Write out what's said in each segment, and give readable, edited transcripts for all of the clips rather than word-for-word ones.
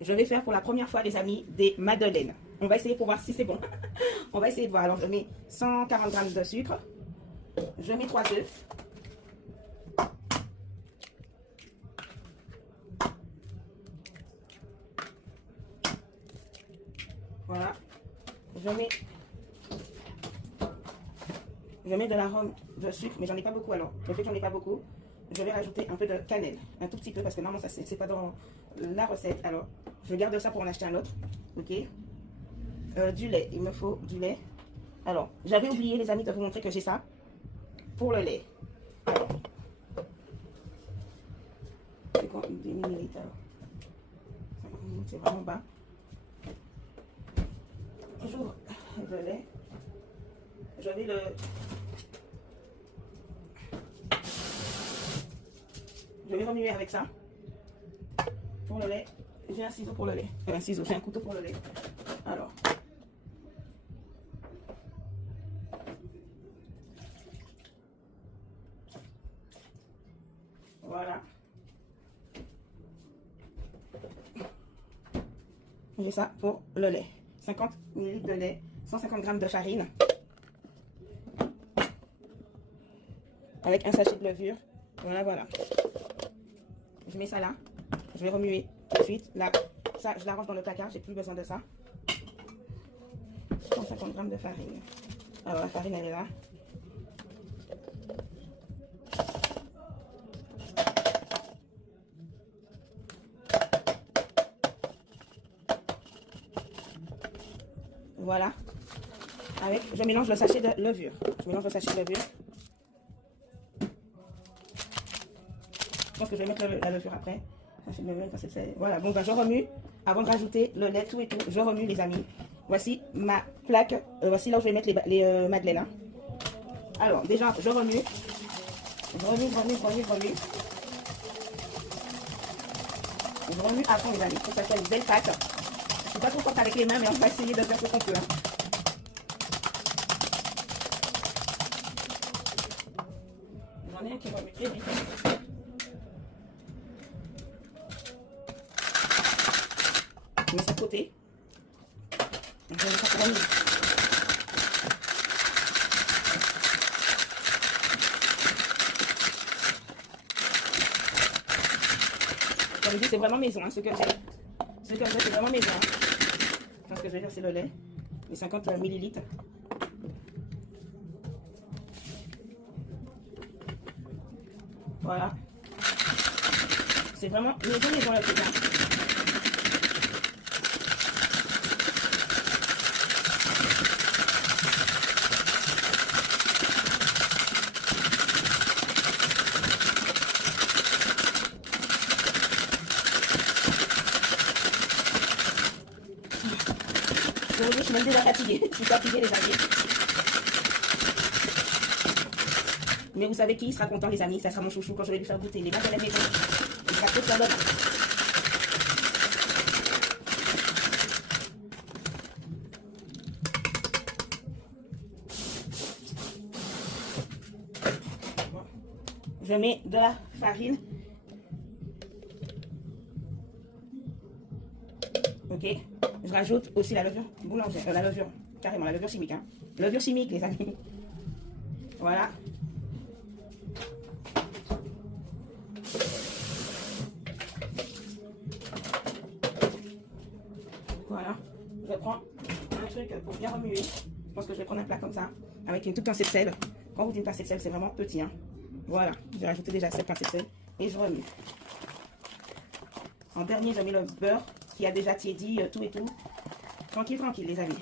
Je vais faire pour la première fois, les amis, des madeleines. On va essayer pour voir si c'est bon. On va essayer de voir. Alors, je mets 140 g de sucre. Je mets 3 œufs. Voilà. Je mets de l'arôme de sucre, mais j'en ai pas beaucoup alors. Le fait que j'en ai pas beaucoup, je vais rajouter un peu de cannelle. Un tout petit peu, parce que normalement, ça c'est pas dans la recette. Alors, je garde ça pour en acheter un autre. Ok. Du lait. Il me faut du lait. Alors, j'avais oublié, les amis, de vous montrer que j'ai ça pour le lait. Alors, c'est quoi? Des millilitres alors. C'est vraiment bas. J'ouvre le lait. Je vais remuer avec ça. Pour le lait, j'ai un ciseau pour le lait. Un ciseau, j'ai un couteau pour le lait. Alors. Voilà. J'ai ça pour le lait. 50 ml de lait, 150 g de farine. Avec un sachet de levure. Voilà, voilà. Je mets ça là. Je vais remuer tout de suite. Là, ça, je l'arrange dans le placard. J'ai plus besoin de ça. 150 g de farine. Alors, la farine, elle est là. Voilà. Avec, je mélange le sachet de levure. Je mélange le sachet de levure. Je pense que je vais mettre la levure après. Voilà, bon, ben, je remue. Avant de rajouter le lait, tout et tout, je remue, les amis. Voici ma plaque. Voici là où je vais mettre les madeleines. Hein. Alors, déjà, je remue. Je remue. Je remue à fond, les amis, pour que ça soit une belle pâte. Je suis pas trop forte avec les mains, mais on va essayer de faire ce qu'on peut. Hein. J'en ai un qui remue très vite. Je mets ça de côté. Je mets ça pour remuer. Comme je dis, c'est vraiment maison, hein, ce que j'ai. Ce que j'ai, c'est vraiment maison. Hein. Je pense que je vais verser le lait. Les 50 ml. Voilà. C'est vraiment maison la truc. Hein. Je suis même déjà fatiguée. Je suis fatiguée, les amis. Mais vous savez qui sera content, les amis? Ça sera mon chouchou quand je vais lui faire goûter les madeleines maison. Il sera tout ça dedans. Je mets de la farine. Ok. Je rajoute aussi la levure boulangère. La levure, carrément, la levure chimique. Hein. Levure chimique, les amis. Voilà. Voilà. Je prends un truc pour bien remuer. Je pense que je vais prendre un plat comme ça, avec une toute pincée de sel. Quand vous dites une pincée de sel, c'est vraiment petit. Hein. Voilà. J'ai rajouté déjà cette pincée de sel et je remue. En dernier, je mets le beurre qui a déjà tiédi, tout et tout. Tranquille, tranquille, les amis.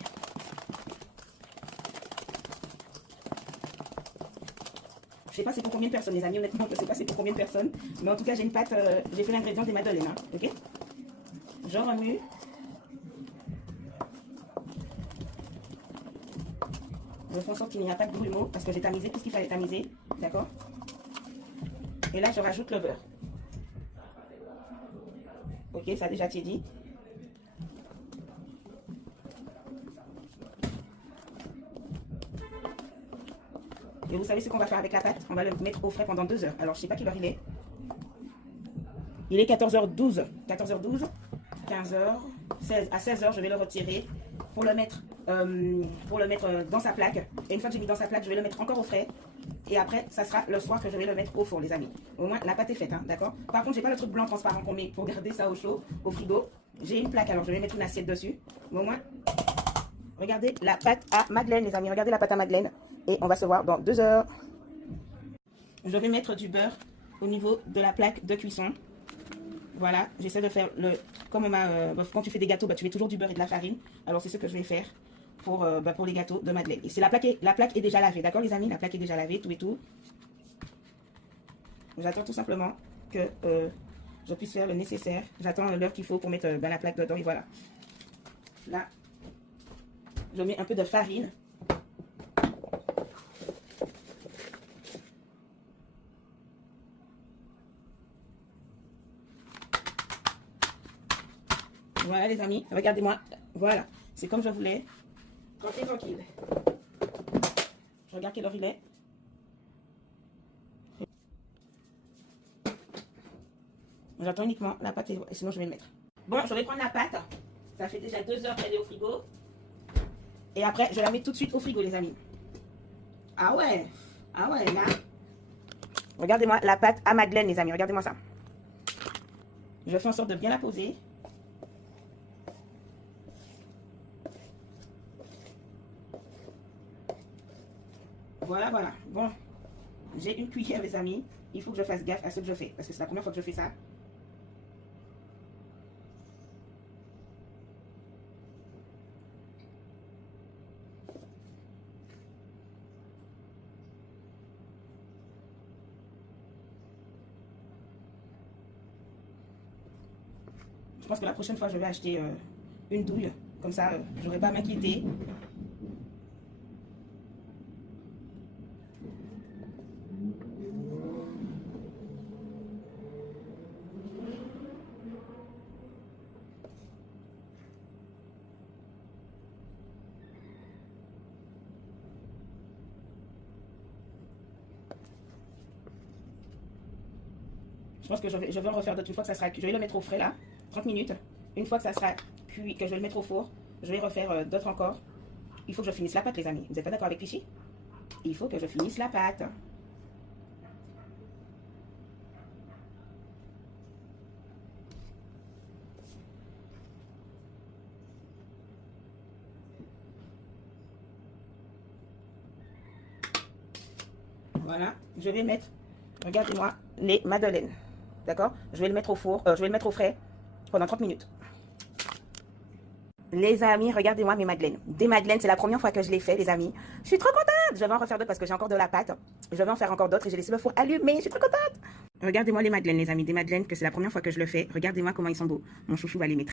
Je sais pas c'est pour combien de personnes, les amis. Honnêtement, je sais pas c'est pour combien de personnes. Mais en tout cas, j'ai une pâte, j'ai fait l'ingrédient des madeleines. Hein, ok. Je remue. Je fais en sorte qu'il n'y a pas de grumeaux parce que j'ai tamisé tout ce qu'il fallait tamiser. D'accord. Et là, je rajoute le beurre. Ok, ça a déjà tiédi. Et vous savez ce qu'on va faire avec la pâte? On va le mettre au frais pendant 2 heures. Alors, je ne sais pas quelle heure il est. Il est 14h12. 14h12. 15h, à 16h, je vais le retirer pour le mettre dans sa plaque. Et une fois que j'ai mis dans sa plaque, je vais le mettre encore au frais. Et après, ça sera le soir que je vais le mettre au four, les amis. Au moins, la pâte est faite, hein, d'accord? Par contre, j'ai pas le truc blanc transparent qu'on met pour garder ça au chaud, au frigo. J'ai une plaque, alors je vais mettre une assiette dessus. Mais au moins, regardez la pâte à madeleine, les amis. Regardez la pâte à madeleine. Et on va se voir dans 2 heures. Je vais mettre du beurre au niveau de la plaque de cuisson. Voilà, j'essaie de faire comme quand tu fais des gâteaux, tu mets toujours du beurre et de la farine. Alors c'est ce que je vais faire pour les gâteaux de madeleine. Et c'est la plaque est déjà lavée, d'accord les amis? La plaque est déjà lavée, tout et tout. J'attends tout simplement que je puisse faire le nécessaire. J'attends l'heure qu'il faut pour mettre la plaque dedans et voilà. Là, je mets un peu de farine. Voilà les amis, regardez-moi, voilà, c'est comme je voulais, tranquille, tranquille. Je regarde quelle heure il est. J'attends uniquement la pâte et sinon je vais le mettre. Bon, je vais prendre la pâte, ça fait déjà 2 heures qu'elle est au frigo. Et après, je la mets tout de suite au frigo les amis. Ah ouais, là. Regardez-moi la pâte à madeleine les amis, regardez-moi ça. Je fais en sorte de bien la poser. Voilà, voilà. Bon, j'ai une cuillère, les amis. Il faut que je fasse gaffe à ce que je fais. Parce que c'est la première fois que je fais ça. Je pense que la prochaine fois, je vais acheter une douille. Comme ça, je n'aurai pas à m'inquiéter. Je pense que je vais en refaire d'autres. Une fois que ça sera cuit, je vais le mettre au frais là, 30 minutes. Une fois que ça sera cuit, que je vais le mettre au four, je vais refaire d'autres encore. Il faut que je finisse la pâte, les amis. Vous n'êtes pas d'accord avec Pichy? Il faut que je finisse la pâte. Voilà, je vais mettre, regardez-moi, les madeleines. D'accord? Je vais le mettre au four, je vais le mettre au frais pendant 30 minutes. Les amis, regardez-moi mes madeleines. Des madeleines, c'est la première fois que je les fais, les amis. Je suis trop contente. Je vais en refaire d'autres parce que j'ai encore de la pâte. Je vais en faire encore d'autres et j'ai laissé le four allumé. Je suis trop contente. Regardez-moi les madeleines, les amis. Des madeleines que c'est la première fois que je le fais. Regardez-moi comment ils sont beaux. Mon chouchou va les mettre.